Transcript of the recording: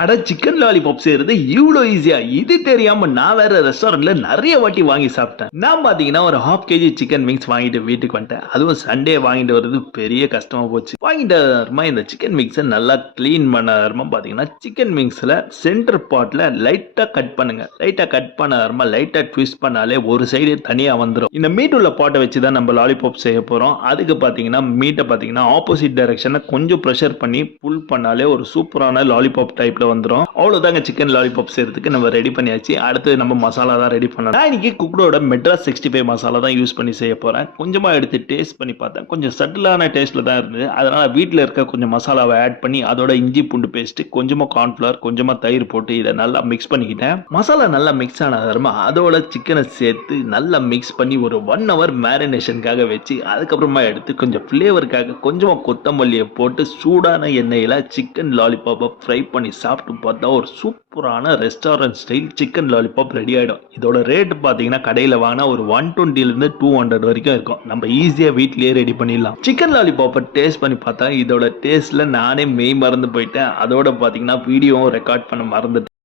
அட chicken lollipop செய்யறது இவ்ளோ ஈஸியா? இது தெரியாம நான் வேற ரெஸ்டாரண்ட்ல நெறைய வாட்டி வாங்கி சாப்பிட்டேன். நான் பாத்தீங்கன்னா ஒரு 1/2 கேஜி சிக்கன் விங்ஸ் வாங்கிட்டு வீட்டுக்கு வந்துட்டேன். அதுவும் சண்டே வாங்கிட்டு வரது பெரிய கஷ்டமா போச்சு. வாங்கிட்டு வரமா இந்த சிக்கன் விங்ஸ நல்லா கிளீன் பண்ண பாத்தீங்கன்னா சிக்கன் விங்ஸ்ல சென்டர் பார்ட்ல லைட்டா கட் பண்ணுங்க. லைட்டா கட் பண்ண லைட்டா ட்விஸ்ட் பண்ணாலே ஒரு சைடு தனியா வந்துரும். இந்த மீட் உள்ள பாட்டை வச்சு தான் நம்ம லாலிபாப் செய்ய போறோம். அதுக்கு பாத்தீங்கன்னா மீட்டை பாத்தீங்கன்னா ஆப்போசிட் டைரக்ஷன்ல கொஞ்சம் பிரஷர் பண்ணி புல் பண்ணாலே ஒரு சூப்பரான லாலிபாப் டைப்ல வந்துரும். அவ்வளவுதாங்க சிக்கன் லாலிபாப் செய்யறதுக்கு நம்ம ரெடி பண்ணியாச்சு. அடுத்து நம்ம மசாலா தான் ரெடி பண்ணணும். நான் இன்னைக்கு குக்டோட மெட்ராஸ் 65 மசாலா தான் யூஸ் பண்ணி செய்ய போறேன். கொஞ்சமா எடுத்து டேஸ்ட் பண்ணி பார்த்தேன். கொஞ்சம் சட்டிலான டேஸ்ட்ல தான் இருந்தது. அதனால வீட்டில் இருக்க கொஞ்சம் மசாலாவை ஆட் பண்ணி அதோட இஞ்சி பூண்டு பேஸ்ட், கொஞ்சமா கார்ன்ஃபிளவர், கொஞ்சமா தயிர் போட்டு இதை நல்லா மிக்ஸ் பண்ணிக்கிட்டேன். மசாலா நல்லா மிக்ஸ் ஆனதுமா அதோட சிக்கனை சேர்த்து நல்லா மிக்ஸ் பண்ணி ஒரு 1 hour மேரினேஷனுக்காக வச்சு அதுக்கப்புறமா எடுத்து கொஞ்சம் ஃபிளேவருக்காக கொஞ்சமா கொத்தமல்லியை போட்டு சூடான எண்ணெயில சிக்கன் லாலிபாப்பை ஃப்ரை பண்ணி சாப்பிட்டு பார்த்தா ஒரு சூப்பரான restaurant style chicken lollipop ready ஆயிடும். இதோட ரேட் பாத்தீங்கன்னா கடையில வாங்கினா ஒரு 120 இருந்து 200 வரைக்கும் இருக்கும். நம்ம ஈஸியா வீட்லயே ரெடி பண்ணிடலாம். சிக்கன் லாலிபாப்பை டேஸ்ட் பண்ணி பார்த்தா இதோட டேஸ்ட்ல நானே மெய் மறந்து போயிட்டேன். அதோட பாத்தீங்கன்னா வீடியோவும் ரெக்கார்ட் பண்ண மறந்துட்டேன்.